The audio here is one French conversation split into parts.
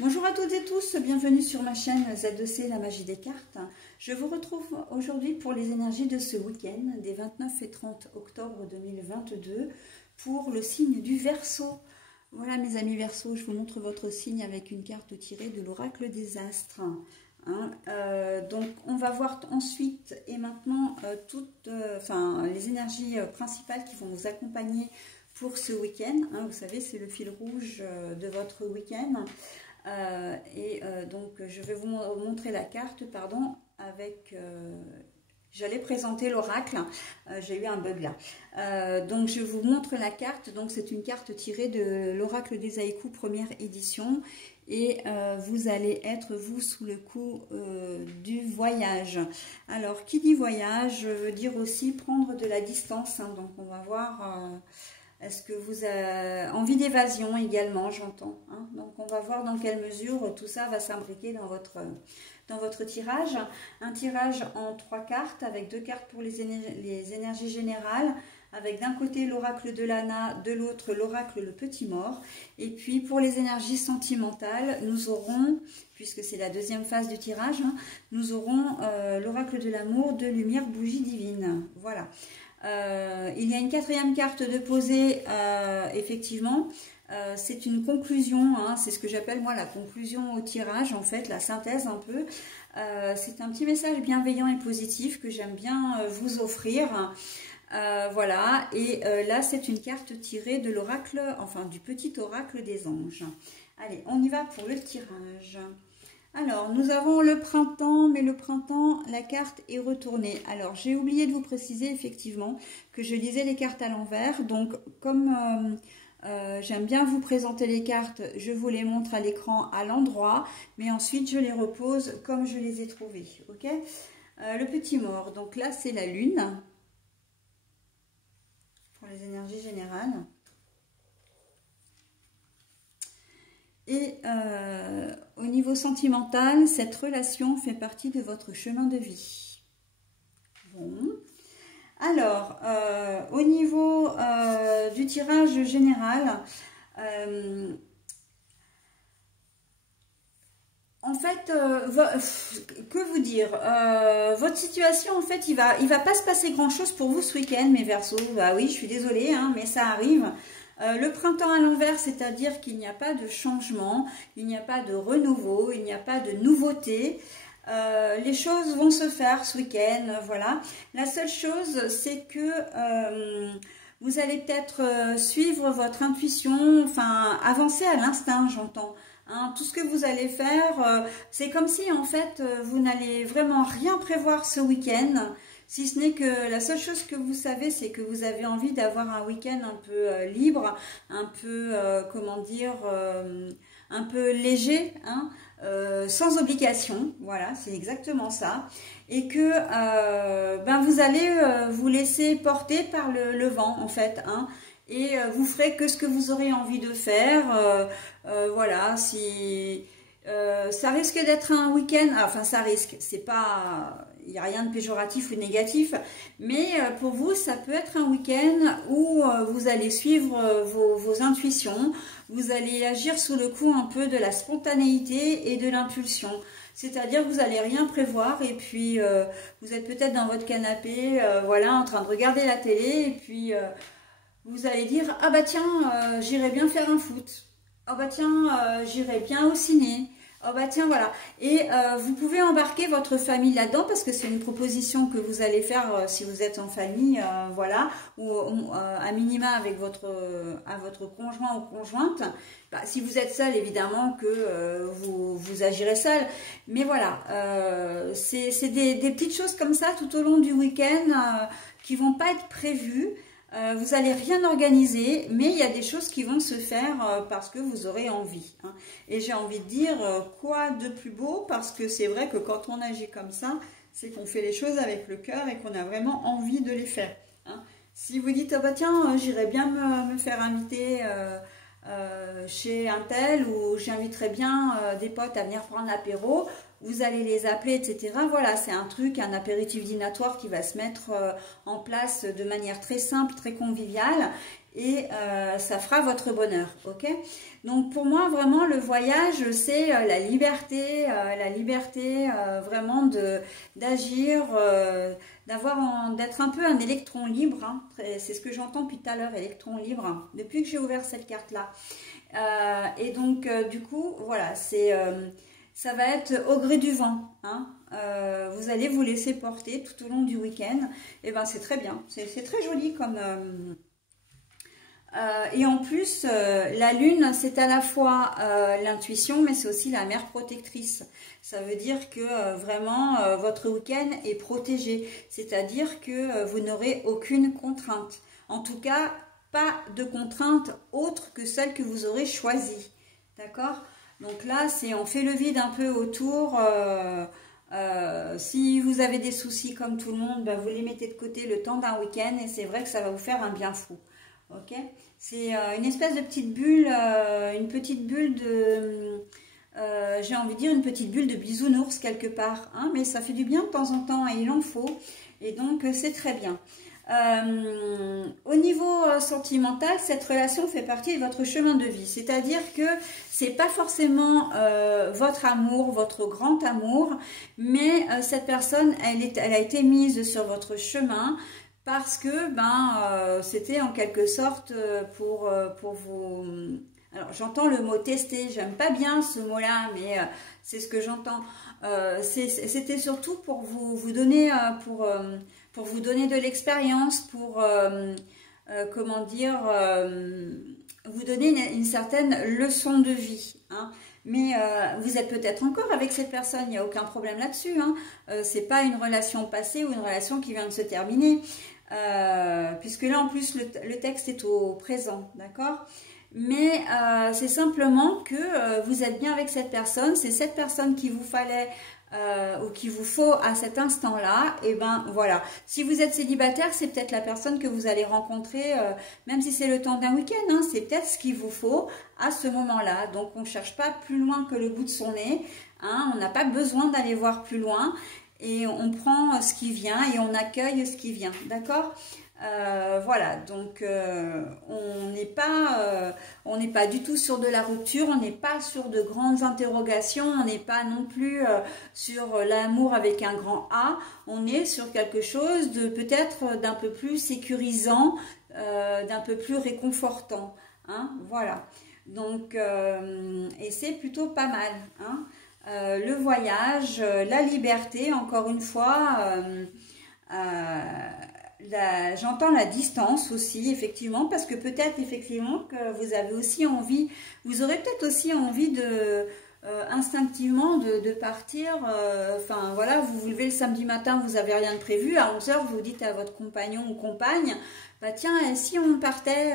Bonjour à toutes et tous, bienvenue sur ma chaîne Z2C, la magie des cartes. Je vous retrouve aujourd'hui pour les énergies de ce week-end, des 29 et 30 octobre 2022, pour le signe du Verseau. Voilà mes amis Verseau, je vous montre votre signe avec une carte tirée de l'oracle des astres. Donc on va voir ensuite et maintenant les énergies principales qui vont vous accompagner pour ce week-end. Vous savez, c'est le fil rouge de votre week-end. Donc je vais vous montrer la carte, pardon, avec... j'allais présenter l'oracle, j'ai eu un bug là. Donc je vous montre la carte, donc c'est une carte tirée de l'oracle des haïkus première édition. Et vous allez être, vous, sous le coup du voyage. Alors, qui dit voyage, veut dire aussi prendre de la distance. Donc on va voir... Est-ce que vous avez envie d'évasion également, j'entends. Donc, on va voir dans quelle mesure tout ça va s'imbriquer dans votre tirage. Un tirage en 3 cartes, avec 2 cartes pour les énergies générales, avec d'un côté l'oracle de l'Anna, de l'autre l'oracle le petit mort. Et puis, pour les énergies sentimentales, nous aurons, puisque c'est la deuxième phase du tirage, nous aurons l'oracle de l'amour, de lumière, bougie divine. Voilà. Il y a une 4e carte de posée, effectivement, c'est une conclusion, c'est ce que j'appelle moi la conclusion au tirage, en fait, la synthèse un peu. C'est un petit message bienveillant et positif que j'aime bien vous offrir. Voilà, et là c'est une carte tirée de l'oracle, enfin du petit oracle des anges. Allez, on y va pour le tirage. Alors, nous avons le printemps, mais le printemps, la carte est retournée. Alors, j'ai oublié de vous préciser effectivement que je lisais les cartes à l'envers. Donc, comme j'aime bien vous présenter les cartes, je vous les montre à l'écran à l'endroit, mais ensuite je les repose comme je les ai trouvées. Ok, le petit mort, donc là c'est la lune pour les énergies générales. Et au niveau sentimental, cette relation fait partie de votre chemin de vie. Bon. Alors, au niveau du tirage général, en fait, que vous dire, votre situation, en fait, il va pas se passer grand-chose pour vous ce week-end, mes Verseaux. Bah oui, je suis désolée, mais ça arrive. Le printemps à l'envers, c'est-à-dire qu'il n'y a pas de changement, il n'y a pas de renouveau, il n'y a pas de nouveauté. Les choses vont se faire ce week-end, voilà. La seule chose, c'est que vous allez peut-être suivre votre intuition, enfin, avancer à l'instinct, j'entends. Tout ce que vous allez faire, c'est comme si, en fait, vous n'allez vraiment rien prévoir ce week-end. Si ce n'est que la seule chose que vous savez, c'est que vous avez envie d'avoir un week-end un peu libre, un peu, comment dire, un peu léger, sans obligation. Voilà, c'est exactement ça. Et que vous allez vous laisser porter par le vent, en fait, et vous ferez que ce que vous aurez envie de faire. Voilà, si... ça risque d'être un week-end, enfin ça risque, c'est pas, il n'y a rien de péjoratif ou négatif, mais pour vous ça peut être un week-end où vous allez suivre vos intuitions, vous allez agir sous le coup un peu de la spontanéité et de l'impulsion, c'est-à-dire que vous n'allez rien prévoir et puis vous êtes peut-être dans votre canapé, voilà, en train de regarder la télé et puis vous allez dire, ah bah tiens, j'irai bien faire un foot. Oh bah tiens, j'irai bien au ciné. Oh bah tiens, voilà. Et vous pouvez embarquer votre famille là-dedans parce que c'est une proposition que vous allez faire si vous êtes en famille, voilà, ou à minima avec votre conjoint ou conjointe. Bah, si vous êtes seul, évidemment que vous agirez seul. Mais voilà, c'est des petites choses comme ça tout au long du week-end qui vont pas être prévues. Vous n'allez rien organiser, mais il y a des choses qui vont se faire parce que vous aurez envie. Et j'ai envie de dire, quoi de plus beau? Parce que c'est vrai que quand on agit comme ça, c'est qu'on fait les choses avec le cœur et qu'on a vraiment envie de les faire. Si vous dites, oh bah tiens, j'irais bien me faire inviter chez un tel, ou j'inviterais bien des potes à venir prendre l'apéro, vous allez les appeler, etc. Voilà, c'est un truc, un apéritif dînatoire qui va se mettre en place de manière très simple, très conviviale. et ça fera votre bonheur, ok? Donc pour moi vraiment le voyage c'est la liberté vraiment d'agir, d'être un peu un électron libre, hein. C'est ce que j'entends depuis tout à l'heure, électron libre, hein, depuis que j'ai ouvert cette carte là. Et donc du coup voilà, ça va être au gré du vent, hein. Vous allez vous laisser porter tout au long du week-end, et ben c'est très bien, c'est très joli comme et en plus la lune c'est à la fois l'intuition mais c'est aussi la mère protectrice. Ça veut dire que vraiment votre week-end est protégé, c'est-à-dire que vous n'aurez aucune contrainte, en tout cas pas de contrainte autre que celle que vous aurez choisie, d'accord? Donc là c'est on fait le vide un peu autour. Si vous avez des soucis comme tout le monde, ben vous les mettez de côté le temps d'un week-end et c'est vrai que ça va vous faire un bien fou. Ok, c'est une espèce de petite bulle, une petite bulle de, j'ai envie de dire une petite bulle de bisounours quelque part, hein, mais ça fait du bien de temps en temps et il en faut, et donc c'est très bien. Au niveau sentimental, cette relation fait partie de votre chemin de vie, c'est-à-dire que c'est pas forcément votre amour, votre grand amour, mais cette personne, elle a été mise sur votre chemin parce que c'était en quelque sorte pour vous. Alors j'entends le mot tester, j'aime pas bien ce mot-là, mais c'est ce que j'entends. C'était surtout pour vous donner pour vous donner de l'expérience, pour comment dire, vous donner une certaine leçon de vie, hein. Mais vous êtes peut-être encore avec cette personne, il n'y a aucun problème là-dessus, hein. C'est pas une relation passée ou une relation qui vient de se terminer, puisque là en plus le texte est au présent, d'accord? Mais c'est simplement que vous êtes bien avec cette personne, c'est cette personne qu'il vous fallait ou qu'il vous faut à cet instant-là, et ben voilà. Si vous êtes célibataire, c'est peut-être la personne que vous allez rencontrer, même si c'est le temps d'un week-end, hein, c'est peut-être ce qu'il vous faut à ce moment-là. Donc on ne cherche pas plus loin que le bout de son nez, hein, on n'a pas besoin d'aller voir plus loin, et on prend ce qui vient et on accueille ce qui vient, d'accord? Voilà, donc on n'est pas du tout sur de la rupture, on n'est pas sur de grandes interrogations, on n'est pas non plus sur l'amour avec un grand A, on est sur quelque chose de peut-être d'un peu plus sécurisant, d'un peu plus réconfortant, hein, voilà. Donc et c'est plutôt pas mal, hein. Le voyage, la liberté, encore une fois, j'entends la distance aussi, effectivement, parce que peut-être effectivement que vous avez aussi envie, vous aurez peut-être aussi envie de instinctivement de partir, enfin voilà, vous vous levez le samedi matin, vous n'avez rien de prévu, à 11 h vous dites à votre compagnon ou compagne, bah tiens, et si on partait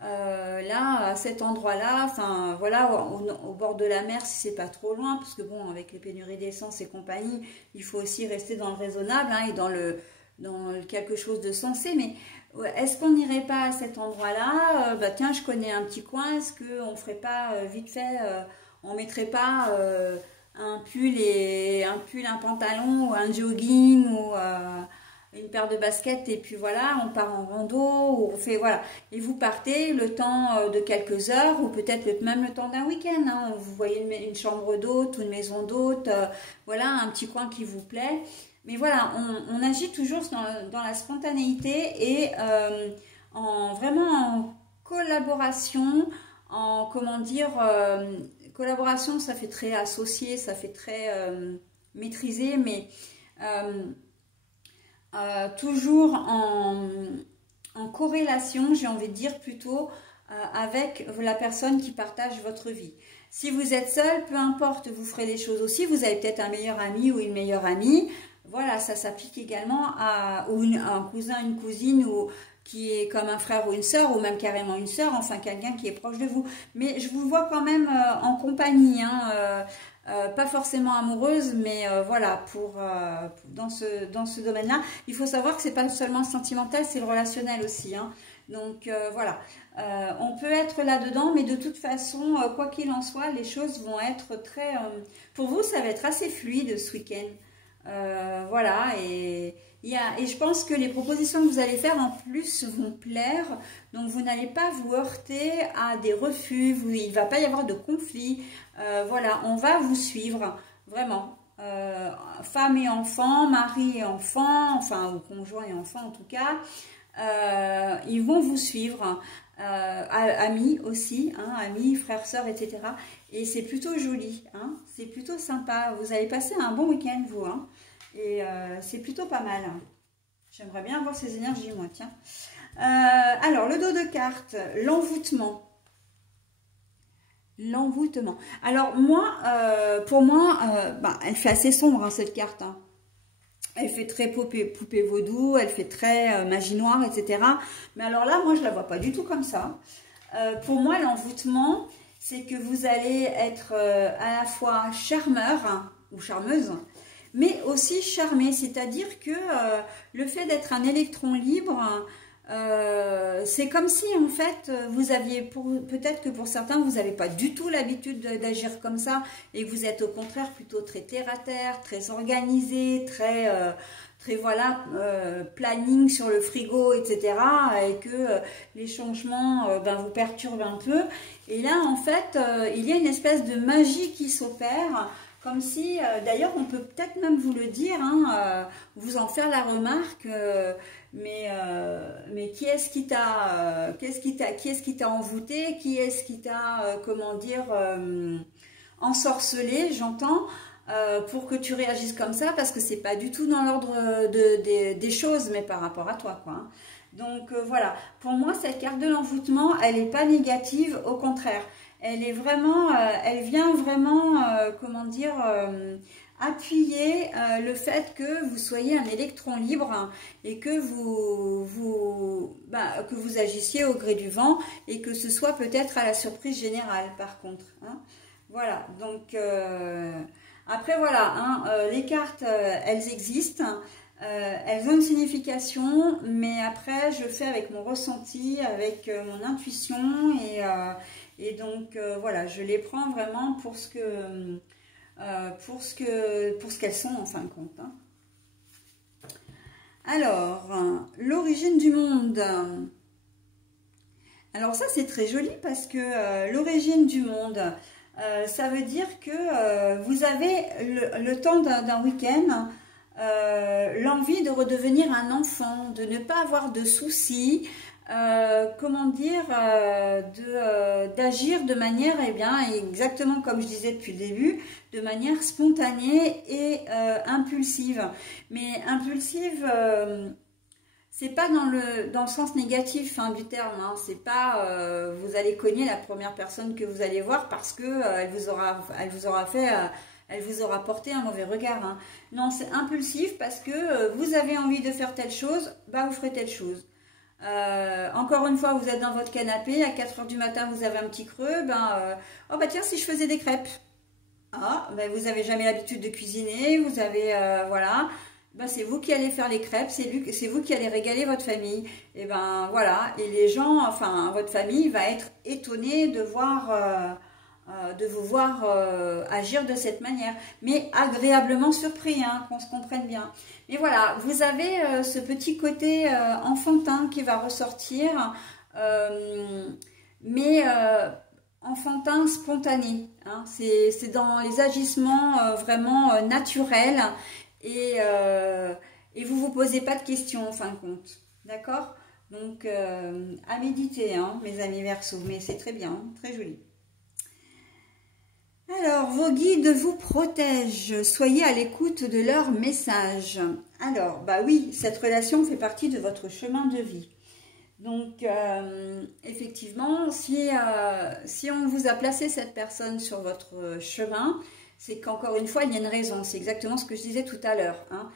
là, à cet endroit-là, enfin voilà, au bord de la mer si c'est pas trop loin, parce que bon, avec les pénuries d'essence et compagnie, il faut aussi rester dans le raisonnable, hein, et dans quelque chose de sensé, mais est-ce qu'on n'irait pas à cet endroit-là, bah tiens, je connais un petit coin, est-ce qu'on ferait pas vite fait, on mettrait pas un pull, un pantalon, ou un jogging, ou une paire de baskets, et puis voilà, on part en rando, ou on fait, voilà, et vous partez le temps de quelques heures, ou peut-être même le temps d'un week-end, hein, vous voyez une chambre d'hôte, ou une maison d'hôte, voilà, un petit coin qui vous plaît. Mais voilà, on agit toujours dans la spontanéité et vraiment en collaboration, comment dire, collaboration, ça fait très associé, ça fait très maîtrisé, mais toujours en corrélation, j'ai envie de dire plutôt, avec la personne qui partage votre vie. Si vous êtes seul, peu importe, vous ferez les choses aussi, vous avez peut-être un meilleur ami ou une meilleure amie. Voilà, ça s'applique également à un cousin, une cousine, ou qui est comme un frère ou une sœur, ou même carrément une sœur, enfin quelqu'un qui est proche de vous. Mais je vous vois quand même en compagnie, hein, pas forcément amoureuse, mais voilà, dans ce domaine-là. Il faut savoir que c'est pas seulement sentimental, c'est le relationnel aussi, hein. Donc voilà, on peut être là-dedans, mais de toute façon, quoi qu'il en soit, les choses vont être très... pour vous, ça va être assez fluide ce week-end. Voilà, et je pense que les propositions que vous allez faire en plus vont plaire, donc vous n'allez pas vous heurter à des refus, il ne va pas y avoir de conflit, voilà, on va vous suivre, vraiment, femme et enfant, mari et enfant, enfin, ou conjoint et enfant en tout cas, ils vont vous suivre, amis aussi, hein, amis, frères, sœurs, etc. Et c'est plutôt joli, hein, c'est plutôt sympa, vous allez passer un bon week-end vous, hein. Et c'est plutôt pas mal. J'aimerais bien avoir ces énergies, moi, tiens. Alors, le dos de carte, l'envoûtement. L'envoûtement. Alors, moi, pour moi, elle fait assez sombre, hein, cette carte. Hein. Elle fait très poupée vaudou, elle fait très magie noire, etc. Mais alors là, moi, je la vois pas du tout comme ça. Pour moi, l'envoûtement, c'est que vous allez être à la fois charmeur, hein, ou charmeuse, mais aussi charmé, c'est-à-dire que le fait d'être un électron libre, c'est comme si en fait vous aviez, peut-être que pour certains vous n'avez pas du tout l'habitude d'agir comme ça et que vous êtes au contraire plutôt très terre à terre, très organisé, très voilà, planning sur le frigo, etc. Et que les changements vous perturbent un peu. Et là en fait il y a une espèce de magie qui s'opère. Comme si, d'ailleurs, on peut peut-être même vous le dire, hein, vous en faire la remarque, mais qui est-ce qui t'a envoûté, qui est-ce qui t'a, comment dire, ensorcelé, j'entends, pour que tu réagisses comme ça, parce que c'est pas du tout dans l'ordre des choses, mais par rapport à toi, quoi. Hein. Donc voilà, pour moi, cette carte de l'envoûtement, elle n'est pas négative, au contraire. Elle est vraiment, elle vient vraiment, comment dire, appuyer le fait que vous soyez un électron libre, hein, et que que vous agissiez au gré du vent et que ce soit peut-être à la surprise générale par contre. Hein. Voilà, donc après voilà, hein, les cartes, elles existent. Elles ont une signification, mais après je fais avec mon ressenti, avec mon intuition et donc voilà, je les prends vraiment pour ce qu'elles sont en fin de compte. Hein. Alors, l'origine du monde. Alors ça c'est très joli parce que l'origine du monde, ça veut dire que vous avez le temps d'un week-end, l'envie de redevenir un enfant, de ne pas avoir de soucis, comment dire, d'agir de manière, eh bien, exactement comme je disais depuis le début, de manière spontanée et impulsive. Mais impulsive, c'est pas dans le sens négatif, hein, du terme. Hein. C'est pas vous allez cogner la première personne que vous allez voir parce que elle vous aura porté un mauvais regard. Hein. Non, c'est impulsif parce que vous avez envie de faire telle chose, vous ferez telle chose. Encore une fois, vous êtes dans votre canapé, à 4 h du matin, vous avez un petit creux, oh tiens, si je faisais des crêpes. Ah, vous n'avez jamais l'habitude de cuisiner, vous avez, voilà, c'est vous qui allez faire les crêpes, c'est vous qui allez régaler votre famille. Et voilà, et les gens, enfin, votre famille va être étonnée de vous voir agir de cette manière, mais agréablement surpris, hein, qu'on se comprenne bien. Mais voilà, vous avez ce petit côté enfantin qui va ressortir, mais enfantin spontané. Hein, c'est dans les agissements vraiment naturels et vous posez pas de questions en fin de compte. D'accord? Donc à méditer, hein, mes amis Verseau, mais c'est très bien, très joli. Alors, vos guides vous protègent, soyez à l'écoute de leurs messages. Alors, oui, cette relation fait partie de votre chemin de vie. Donc, effectivement, si on vous a placé cette personne sur votre chemin, c'est qu'encore une fois, il y a une raison. C'est exactement ce que je disais tout à l'heure. Hein.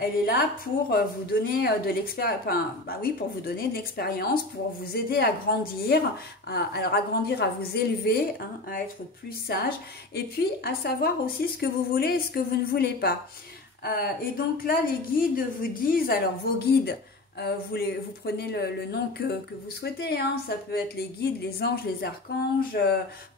Elle est là pour vous donner de l'expérience, pour vous donner de l'expérience, pour vous aider à grandir, à grandir, à vous élever, hein, à être plus sage, et puis à savoir aussi ce que vous voulez et ce que vous ne voulez pas. Et donc là, les guides vous disent, alors vos guides, Vous prenez le nom que vous souhaitez, hein. Ça peut être les guides, les anges, les archanges.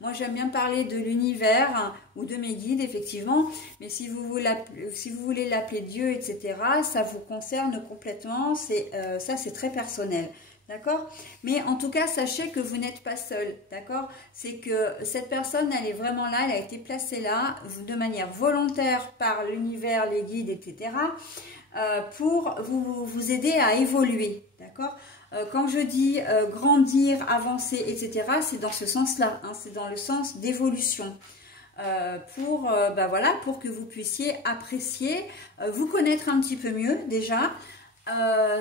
Moi, j'aime bien parler de l'univers, hein, ou de mes guides, effectivement. Mais si vous voulez l'appeler Dieu, etc., ça vous concerne complètement. Ça, c'est très personnel. D'accord? Mais en tout cas, sachez que vous n'êtes pas seul. D'accord? C'est que cette personne, elle est vraiment là, elle a été placée là de manière volontaire par l'univers, les guides, etc., pour vous aider à évoluer. D'accord? Quand je dis grandir, avancer, etc., c'est dans ce sens-là, hein, c'est dans le sens d'évolution. Voilà, pour que vous puissiez apprécier, vous connaître un petit peu mieux déjà,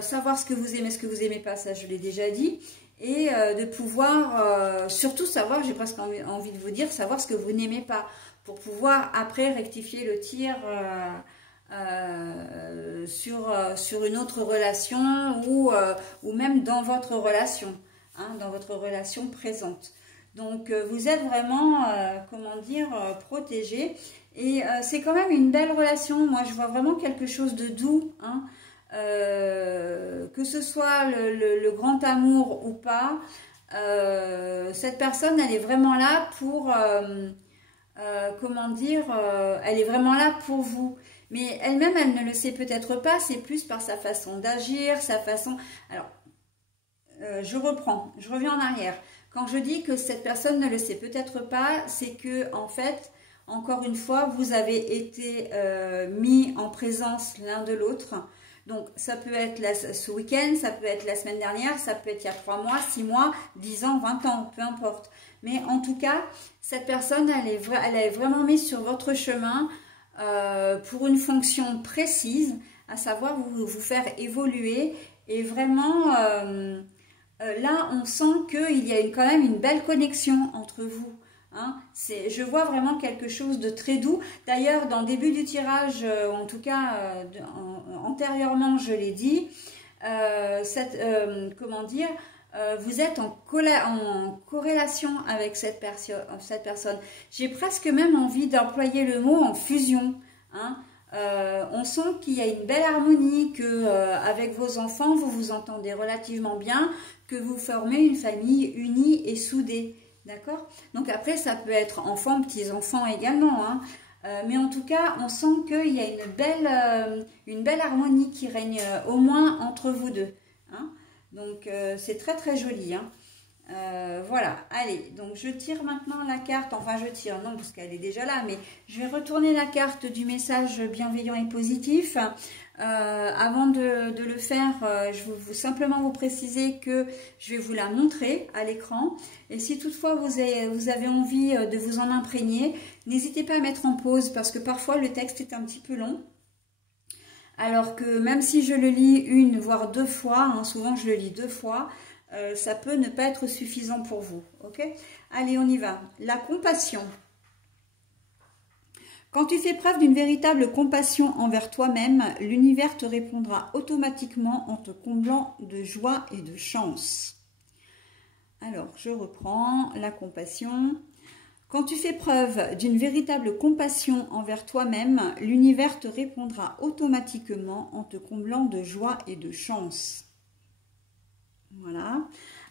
savoir ce que vous aimez pas, ça je l'ai déjà dit, et de pouvoir surtout savoir, j'ai presque envie de vous dire, savoir ce que vous n'aimez pas, pour pouvoir après rectifier le tir sur une autre relation ou même dans votre relation, hein, dans votre relation présente. Donc vous êtes vraiment, comment dire, protégé, et c'est quand même une belle relation. Moi je vois vraiment quelque chose de doux, hein. Que ce soit le grand amour ou pas, cette personne, elle est vraiment là pour, comment dire, elle est vraiment là pour vous. Mais elle-même, elle ne le sait peut-être pas, c'est plus par sa façon d'agir, sa façon... Alors, je reviens en arrière. Quand je dis que cette personne ne le sait peut-être pas, c'est que, en fait, encore une fois, vous avez été mis en présence l'un de l'autre. Donc, ça peut être ce week-end, ça peut être la semaine dernière, ça peut être il y a 3 mois, 6 mois, 10 ans, 20 ans, peu importe. Mais en tout cas, cette personne, elle est vraiment mise sur votre chemin pour une fonction précise, à savoir vous faire évoluer. Et vraiment, là, on sent qu'il y a quand même une belle connexion entre vous. Hein, je vois vraiment quelque chose de très doux. D'ailleurs, dans le début du tirage, en tout cas antérieurement, je l'ai dit, comment dire, vous êtes en corrélation avec cette personne. J'ai presque même envie d'employer le mot en fusion. Hein. On sent qu'il y a une belle harmonie, que avec vos enfants, vous vous entendez relativement bien, que vous formez une famille unie et soudée. D'accord? Donc après, ça peut être enfants, petits-enfants également. Hein. Mais en tout cas, on sent qu'il y a une belle harmonie qui règne au moins entre vous deux. Hein. Donc c'est très très joli. Hein. Voilà, allez, donc je tire maintenant la carte, enfin je tire, non parce qu'elle est déjà là, mais je vais retourner la carte du message bienveillant et positif. Avant de le faire, je veux simplement vous préciser que je vais vous la montrer à l'écran, et si toutefois vous avez envie de vous en imprégner, n'hésitez pas à mettre en pause, parce que parfois le texte est un petit peu long. Alors que même si je le lis 1 voire 2 fois, hein, souvent je le lis 2 fois, ça peut ne pas être suffisant pour vous. Ok? Allez, on y va. La compassion. Quand tu fais preuve d'une véritable compassion envers toi-même, l'univers te répondra automatiquement en te comblant de joie et de chance. Alors, je reprends la compassion. Quand tu fais preuve d'une véritable compassion envers toi-même, l'univers te répondra automatiquement en te comblant de joie et de chance. Voilà.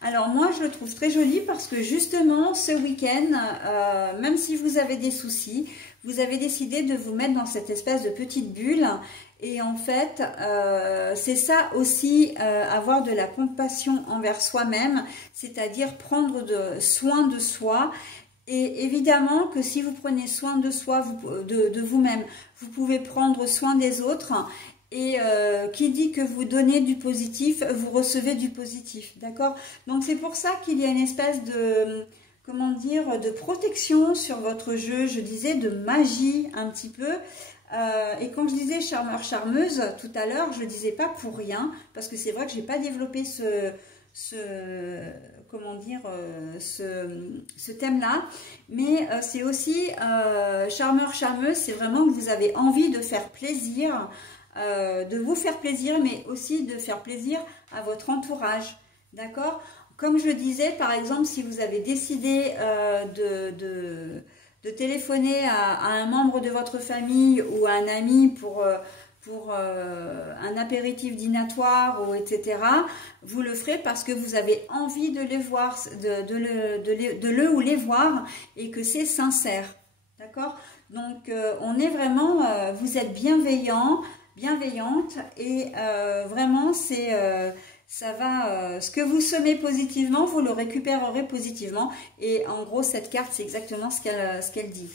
Alors moi, je le trouve très joli parce que justement, ce week-end, même si vous avez des soucis, vous avez décidé de vous mettre dans cette espèce de petite bulle. Et en fait, c'est ça aussi, avoir de la compassion envers soi-même, c'est-à-dire prendre soin de soi. Et évidemment que si vous prenez soin de soi, de vous-même, vous pouvez prendre soin des autres. Et qui dit que vous donnez du positif, vous recevez du positif, d'accord? Donc c'est pour ça qu'il y a une espèce de, comment dire, de protection sur votre jeu, je disais de magie un petit peu. Et quand je disais charmeur, charmeuse tout à l'heure, je ne le disais pas pour rien, parce que c'est vrai que j'ai pas développé comment dire, ce thème-là, mais c'est aussi charmeur, charmeuse, c'est vraiment que vous avez envie de faire plaisir, de vous faire plaisir, mais aussi de faire plaisir à votre entourage, d'accord? Comme je disais, par exemple, si vous avez décidé de téléphoner à un membre de votre famille ou à un ami pour pour un apéritif dînatoire ou etc., vous le ferez parce que vous avez envie de les voir, de le ou les voir et que c'est sincère. D'accord? Donc, on est vraiment, vous êtes bienveillant, bienveillante et vraiment, c'est... ça va, ce que vous semez positivement, vous le récupérerez positivement. Et en gros, cette carte, c'est exactement ce qu'elle dit.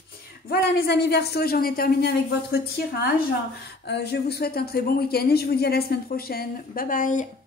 Voilà mes amis Verseau, j'en ai terminé avec votre tirage. Je vous souhaite un très bon week-end et je vous dis à la semaine prochaine. Bye bye.